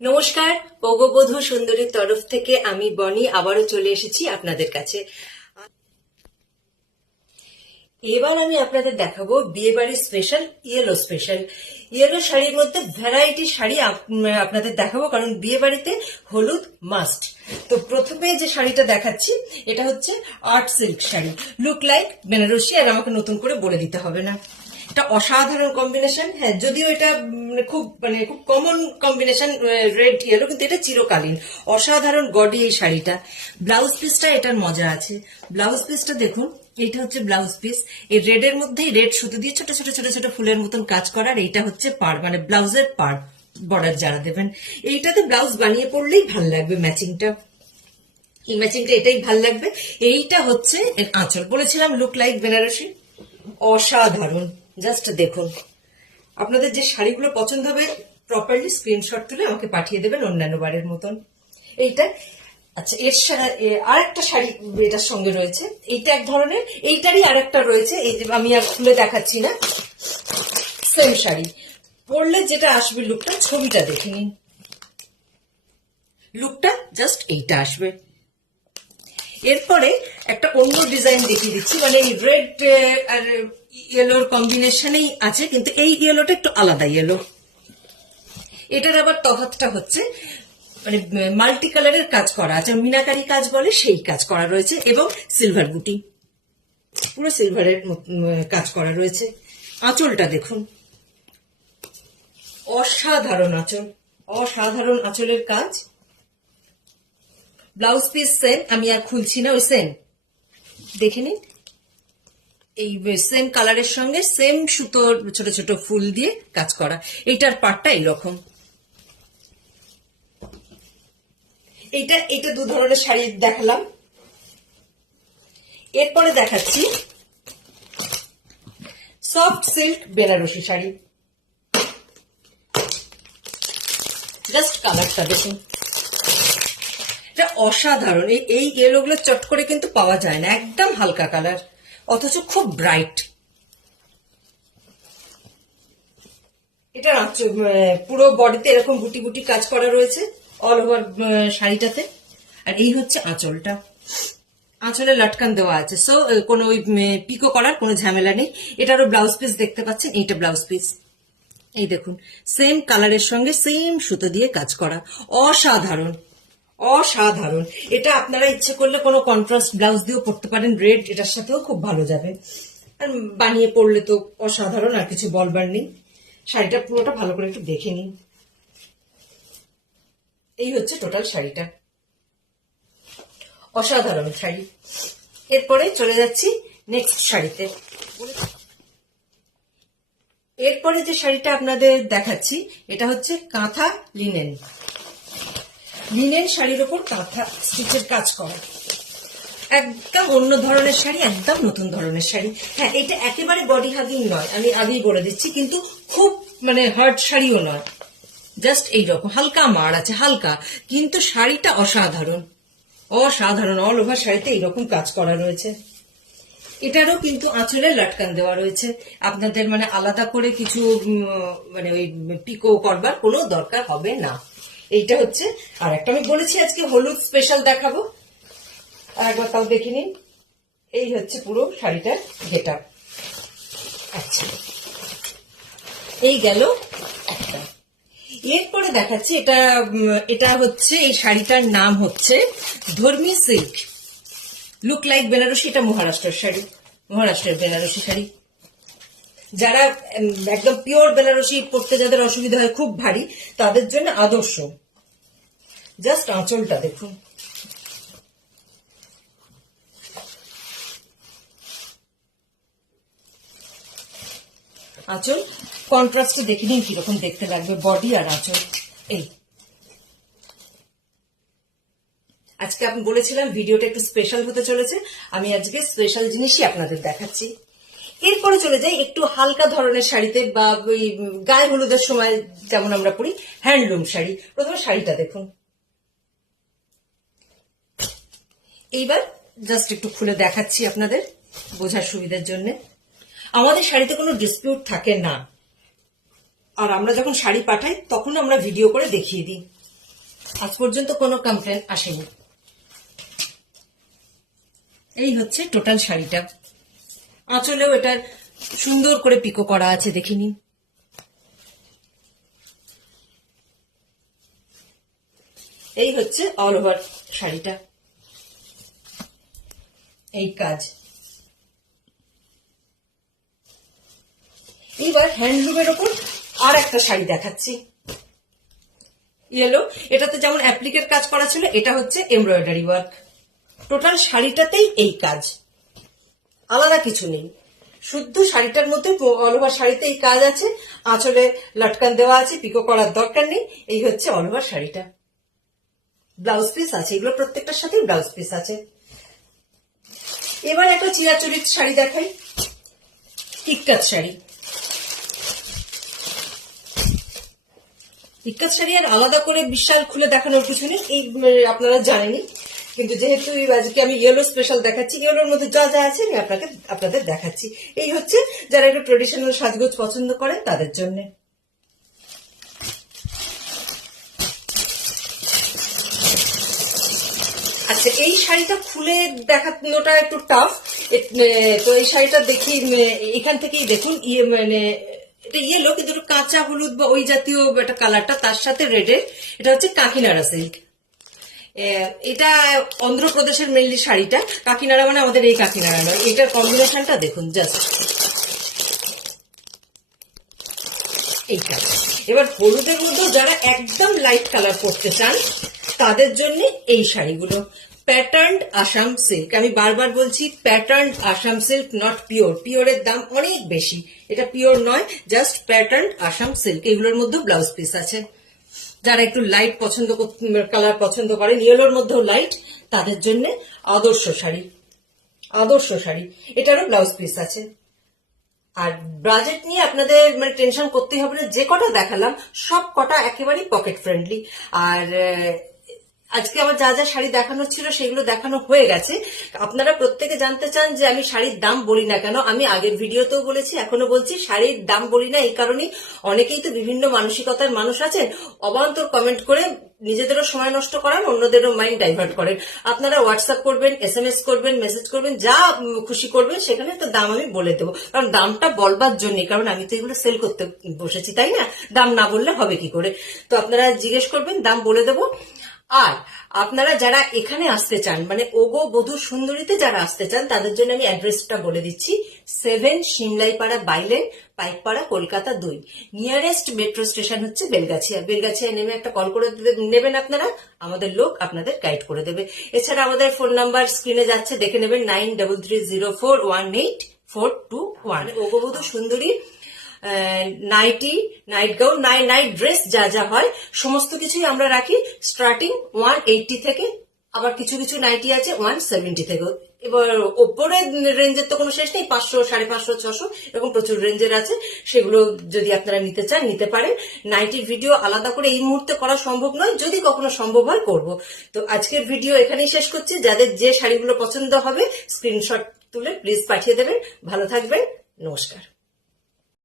নমস্কার, পৌগবধূ সুন্দরীর তরফ থেকে আমি বনি আবারও চলে এসেছি আপনাদের কাছে। এবার আমি আপনাদের দেখাবো বিয়ে বাড়ির স্পেশাল ইয়েলো শাড়ির মধ্যে ভ্যারাইটি শাড়ি আপনাদের দেখাবো, কারণ বিয়ে বাড়িতে হলুদ মাস্ট। তো প্রথমে যে শাড়িটা দেখাচ্ছি এটা হচ্ছে art silk sari, look like Benarasi. আর আমাকে নতুন করে বলে দিতে হবে না, এটা অসাধারণ কম্বিনেশন। হ্যাঁ, যদিও এটা খুব কমন কম্বিনেশন রেড ইয়েলো, কিন্তু এটা চিরকালীন। অসাধারণ গডি এই শাড়িটা। ব্লাউজ পিসটা এটার মজা আছে। ব্লাউজ পিসটা দেখুন, এইটা হচ্ছে ব্লাউজ পিস। এই রেড এর মধ্যেই রেড সুতো দিয়ে ছোট ছোট ছোট ছোট ফুলের মতন কাজ করার। এইটা হচ্ছে পাড়, মানে ব্লাউজের পাড়, বর্ডার যারা দেবেন। এইটাতে ব্লাউজ বানিয়ে পড়লেই ভাল লাগবে ম্যাচিংটা। এই ম্যাচিংটা এটাই ভাল লাগবে। এইটা হচ্ছে আঁচল। বলেছিলাম লুক লাইক বেনারসি, অসাধারণ। জাস্ট দেখুন, আপনাদের যে শাড়িগুলো পছন্দ হবে প্রপারলি স্ক্রিনশট তুলে আমাকে পাঠিয়ে দেবেন অন্যান্য বারের মতন। এইটা আচ্ছা, এর আরেকটা শাড়ি এটার সঙ্গে রয়েছে। এইটা এক ধরনের, এইটারই আরেকটা রয়েছে। এই যে আমি আর খুলে দেখাচ্ছি না, সেম শাড়ি পরলে যেটা আসবে লুকটা, ছবিটা দেখে নিন। লুকটা জাস্ট এইটা আসবে। এরপরে একটা অন্য ডিজাইন দেখিয়ে দিচ্ছি, মানে এই রেড আর ইয়েলোর কম্বিনেশনেই আছে, কিন্তু এই ইয়েলোটা একটু আলাদা ইয়েলো। এটার আবার তফাৎটা হচ্ছে মানে মাল্টি কালারের কাজ করা আছে, মিনাকারি কাজ বলে সেই কাজ করা রয়েছে, এবং সিলভার বুটি, পুরো সিলভারের কাজ করা রয়েছে। আঁচলটা দেখুন, অসাধারণ আঁচল, অসাধারণ আঁচলের কাজ। ব্লাউজ পিস সেম, আমি আর খুলছি না, ওই সেম দেখে নিন। এই সেম কালারের সঙ্গে সেম সুতোর ছোট ছোট ফুল দিয়ে কাজ করা। এইটার পাটটা এইরকম। এইটা দু ধরনের শাড়ি দেখালাম। এরপরে দেখাচ্ছি soft silk Banarasi sari. Just কালারটা দেখুন, এটা অসাধারণ। এই ইয়েলোগুলো চট করে কিন্তু পাওয়া যায় না, একদম হালকা কালার অথচ খুব ব্রাইট। এটা পুরো বডিতে এরকম বুটি বুটি কাজ করা রয়েছে অল ওভার শাড়িটাতে। আর এই হচ্ছে আঁচলটা, আঁচলে লটকান দেওয়া আছে, সো কোনো ওই পিকো করার কোনো ঝামেলা নেই। এটারও ব্লাউজ পিস দেখতে পাচ্ছেন, এইটা ব্লাউজ পিস। এই দেখুন, সেম কালারের সঙ্গে সেম সুতো দিয়ে কাজ করা। অসাধারণ, অসাধারণ। এটা আপনারা ইচ্ছে করলে কোনো কন্ট্রাস্ট ব্লাউজ দিয়েও পরতে পারেন, রেড এটার সাথেও খুব ভালো যাবে। আর বানিয়ে পরলে তো অসাধারণ, আর কিছু বলবার নেই। শাড়িটা পুরোটা ভালো করে একটু দেখে নিন। এই হচ্ছে টোটাল শাড়িটা, অসাধারণ শাড়ি। এরপরে চলে যাচ্ছি নেক্সট শাড়িতে। এরপরে যে শাড়িটা আপনাদের দেখাচ্ছি এটা হচ্ছে কাঁথা লিনেন। লিনেন শাড়ির ওপর কাঁথা স্টিচের কাজ করা, একদম অন্য ধরনের শাড়ি, একদম নতুন ধরনের শাড়ি। হ্যাঁ, এটা একেবারে বডি হাগিং নয়, আমি আগেই বলে দিচ্ছি, কিন্তু খুব মানে হার্ড শাড়িও নয়। জাস্ট এইরকম হালকা মার আছে, হালকা, কিন্তু শাড়িটা অসাধারণ, অসাধারণ। অল ওভার শাড়িতে এইরকম কাজ করা রয়েছে। এটারও কিন্তু আঁচলে লটকান দেওয়া রয়েছে। আপনাদের মানে আলাদা করে কিছু মানে ওই পিকো করবার কোনো দরকার হবে না। এইটা হচ্ছে আর একটা, আমি বলেছি আজকে হলুদ স্পেশাল দেখাবো, আর একবার তাও দেখে নিন। এই হচ্ছে পুরো শাড়িটার গেটআপ। আচ্ছা, এই গেল একটা। এরপরে দেখাচ্ছি এটা হচ্ছে, এই শাড়িটার নাম হচ্ছে ধর্মী সিল্ক, লুক লাইক বেনারসি। এটা মহারাষ্ট্রের শাড়ি, মহারাষ্ট্রের বেনারসি শাড়ি। যারা একদম পিওর বেনারসি পরতে যাদের অসুবিধা হয়, খুব ভারী, তাদের জন্য আদর্শ। জাস্ট আঁচলটা দেখুন, আঁচল কন্ট্রাস্টে দেখে নিন কিরকম দেখতে লাগবে, বডি আর আঁচল। এই আজকে আমি বলেছিলাম ভিডিওটা একটু স্পেশাল হতে চলেছে, আমি আজকে স্পেশাল জিনিসই আপনাদের দেখাচ্ছি। এরপরে চলে যাই একটু হালকা ধরনের শাড়িতে, বা ওই গায়ে হলুদের সময় যেমন আমরা পরি, হ্যান্ডলুম শাড়ি। প্রথমে শাড়িটা দেখুন। এইবার জাস্ট একটু খুলে দেখাচ্ছি আপনাদের বোঝার সুবিধার জন্য। আমাদের শাড়িতে কোনো ডিসপিউট থাকে না, আর আমরা যখন শাড়ি পাঠাই তখন আমরা ভিডিও করে দেখিয়ে দিই। আজ পর্যন্ত কোনো কমপ্লেন আসেনি। এই হচ্ছে টোটাল শাড়িটা। আঁচলেও এটার সুন্দর করে পিকো করা আছে, দেখে নিন। এই হচ্ছে অল ওভার শাড়িটা, এই কাজ। এবার হ্যান্ডলুমের ওপর আর একটা শাড়ি দেখাচ্ছি, ইয়েলো। এটাতে যেমন অ্যাপ্লিকের কাজ করা ছিল, এটা হচ্ছে এমব্রয়ডারি ওয়ার্ক। টোটাল শাড়িটাতেই এই কাজ, আলাদা কিছু নেই। শুদ্ধ শাড়িটার মধ্যে অল ওভার শাড়িতে এই কাজ আছে, আঁচলে লটকান দেওয়া আছে, পিকো করার দরকার নেই। এই হচ্ছে অল ওভার শাড়িটা। ব্লাউজ পিস আছে, এগুলো প্রত্যেকটার সাথে ব্লাউজ পিস আছে। এবার একটা চিরাচরিত শাড়ি দেখাই, ইক্কাত শাড়ি। ইক্কাত শাড়ি আর আলাদা করে বিশাল খুলে দেখানোর কিছু নেই, এই আপনারা জানেনই। কিন্তু যেহেতু আজকে আমি ইয়েলো স্পেশাল দেখাচ্ছি, ইয়েলোর মধ্যে যা যা আছে আমি আপনাদের দেখাচ্ছি। এই হচ্ছে যারা একটু ট্রেডিশনাল সাজগোজ পছন্দ করেন তাদের জন্য। আচ্ছা, এই শাড়িটা খুলে দেখানোটা একটু টাফ, তো এই শাড়িটা দেখি এখান থেকেই দেখুন। মানে এটা ইয়েলো কিন্তু একটু কাঁচা হলুদ বা ওই জাতীয় একটা কালারটা, তার সাথে রেডের। এটা হচ্ছে কাকিনাড়া সিল্ক। এটা অন্ধ্রপ্রদেশের মেনলি শাড়িটা। কাকিনাড়া মানে আমাদের এই কাকিনাড়া নয়। এটার কম্বিনেশনটা দেখুন জাস্ট, এইটা। এবার হলুদের মধ্যেও যারা একদম লাইট কালার পরতে চান তাদের জন্য এই শাড়িগুলো। প্যাটার্নড আসাম সিল্ক, আমি বারবার বলছি প্যাটার্নড আসাম সিল্ক, নট পিওর। পিওরের দাম অনেক বেশি, এটা পিওর নয়, জাস্ট প্যাটার্নড আসাম সিল্ক। এগুলোর মধ্যে ব্লাউজ পিস আছে। যারা একটু লাইট কালার পছন্দ করেন, ইয়েলোর মধ্যেও লাইট, তাদের জন্য আদর্শ শাড়ি। আদর্শ শাড়ি, এটারও ব্লাউজ পিস আছে। আর বাজেট নিয়ে আপনাদের মানে টেনশন করতে হবে না, যে কটা দেখালাম সব কটা একেবারেই পকেট ফ্রেন্ডলি। আর আজকে আমার যা যা শাড়ি দেখানো ছিল সেগুলো দেখানো হয়ে গেছে। আপনারা প্রত্যেকে জানতে চান যে আমি শাড়ির দাম বলি না কেন। আমি আগের ভিডিওতেও বলেছি, এখনো বলছি, শাড়ির দাম বলি না এই কারণেই, অনেকেই তো বিভিন্ন মানসিকতার মানুষ আছেন, অবান্তর কমেন্ট করে নিজেদেরও সময় নষ্ট করেন, অন্যদেরও মাইন্ড ডাইভার্ট করেন। আপনারা হোয়াটসঅ্যাপ করবেন, SMS করবেন, মেসেজ করবেন, যা খুশি করবেন, সেখানে তো দাম আমি বলে দেবো। কারণ দামটা বলবার জন্যই, কারণ আমি তো এগুলো সেল করতে বসেছি, তাই না? দাম না বললে হবে কি করে? তো আপনারা জিজ্ঞেস করবেন, দাম বলে দেবো। আর আপনারা যারা এখানে আসতে চান, মানে ওগো বধূ সুন্দরীতে যারা আসতে চান, তাদের জন্য আমি অ্যাড্রেসটা বলে দিচ্ছি। 7 Simlaipara bylane, Paikpara, Kolkata 2। Nearest metro station হচ্ছে বেলগাছিয়া। বেলগাছিয়া নেমে একটা কল করে নেবেন আপনারা, আমাদের লোক আপনাদের গাইড করে দেবে। এছাড়া আমাদের ফোন নাম্বার স্ক্রিনে যাচ্ছে, দেখে নেবেন, 9330418421। ওগো বধূ সুন্দরী nightie, night gown, night dress যা যা হয় সমস্ত কিছুই আমরা রাখি স্টার্টিং 180 থেকে, আবার কিছু কিছু নাইটি আছে 170 থেকে। এবার ওপরে রেঞ্জের তো কোনো শেষ নেই, 500, 550, 600 এরকম প্রচুর রেঞ্জের আছে। সেগুলো যদি আপনারা নিতে চান নিতে পারেন। নাইটির ভিডিও আলাদা করে এই মুহূর্তে করা সম্ভব নয়, যদি কখনো সম্ভব হয় করব। তো আজকের ভিডিও এখানেই শেষ করছি। যাদের যে শাড়িগুলো পছন্দ হবে স্ক্রিনশট তুলে প্লিজ পাঠিয়ে দেবেন। ভালো থাকবেন, নমস্কার।